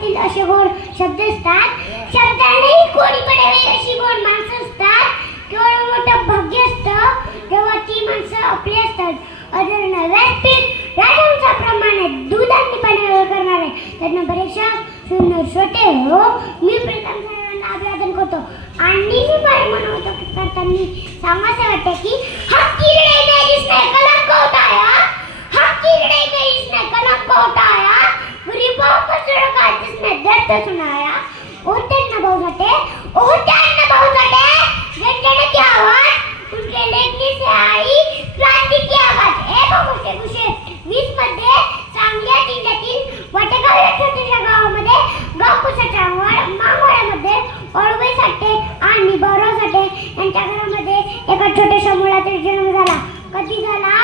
असतील असे गोड शब्द असतात. शब्दानेही कोणी पडावी अशी गोड माणसं असतात. केवळ मोठं भाग्य असतं तेव्हा ती माणसं आपली असतात. आदरणीय व्यासपीठ राजहंसाप्रमाणे दुधांनी पाण्यावर करणारे त्यांना बरेचशा सुंदर श्रोते हो, मी प्रथम सर्वांना अभिवादन करतो. आणि मी माझ्या मनोगत करताना सांगायचं वाटतं की हा किरणे में जिसने कलंक उठाया, हा किरणे में जिसने कलंक उठाया, गरीबों को सड़का जिसने दर्द सुनाया. ओ त्यांना भाऊसाटे, ओ त्यांना भाऊसाटे, गंजन की आवाज उनके लेखनी से आई क्रांती की आवाज. एक गुशे 20 मध्ये चांगल्या जिल्ह्यातील वाटेगाव या छोट्याशा गावामध्ये गावकुशाच्या मांगोळ्यामध्ये ओळवे साठे आणि बाराव साठे यांच्या घरामध्ये एका छोट्याशा मुलाचा जन्म झाला. कधी झाला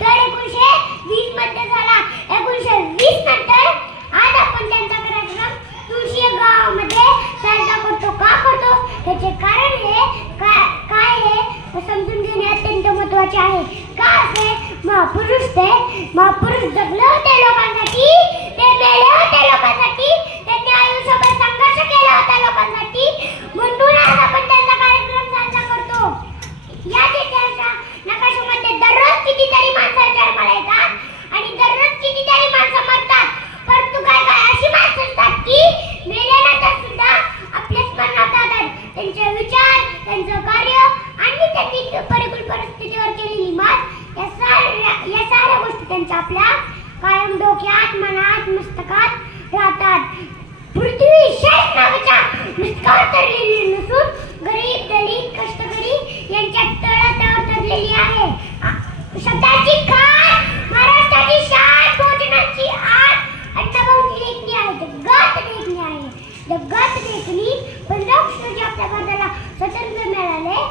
तर 1920 मध्ये झाला. 1920 नंतर आज आपण त्यांचा कार्यक्रम तुळशी या गावामध्ये साजरा करतो. का करतो त्याचे कारण हे काय हे समजून घेणे अत्यंत महत्त्वाचे आहे. का असे महापुरुष जगले होते लोकांसाठी, ते मेले होते लोकांसाठी, त्यांनी आयुष्यभर संघर्ष केला होता लोकांसाठी. म्हणून आज आपण त्यांचा कार्यक्रम साजरा करतो. या देशाच्या नकाशामध्ये दररोज कितीतरी माणसं जन्माला येतात आणि दररोज कितीतरी माणसं मरतात. परंतु काय अशी माणसं असतात की मेल्यानंतर सुद्धा आपल्या स्मरणात राहतात. त्यांचे विचार, त्यांचं कार्य आणि त्यांनी परिपूर्ण परिस्थितीवर केलेली मात या साऱ्या गोष्टी त्यांच्या आपल्या कायम डोक्यात, मनात, मस्तकात राहतात. पृथ्वी शेष नावाच्या मस्तकावर तरलेली नसून गरीब, दलित, कष्टकरी यांच्या तळावर तरलेली आहे. शब्दाची खाण, महाराष्ट्राची शान, भोजनाची आण, अण्णाभाऊंची लेखणी आहे, जगात लेखणी आहे. जगात लेखणी 15 ऑगस्ट रोजी आपल्या भारताला स्वातंत्र्य मिळाले.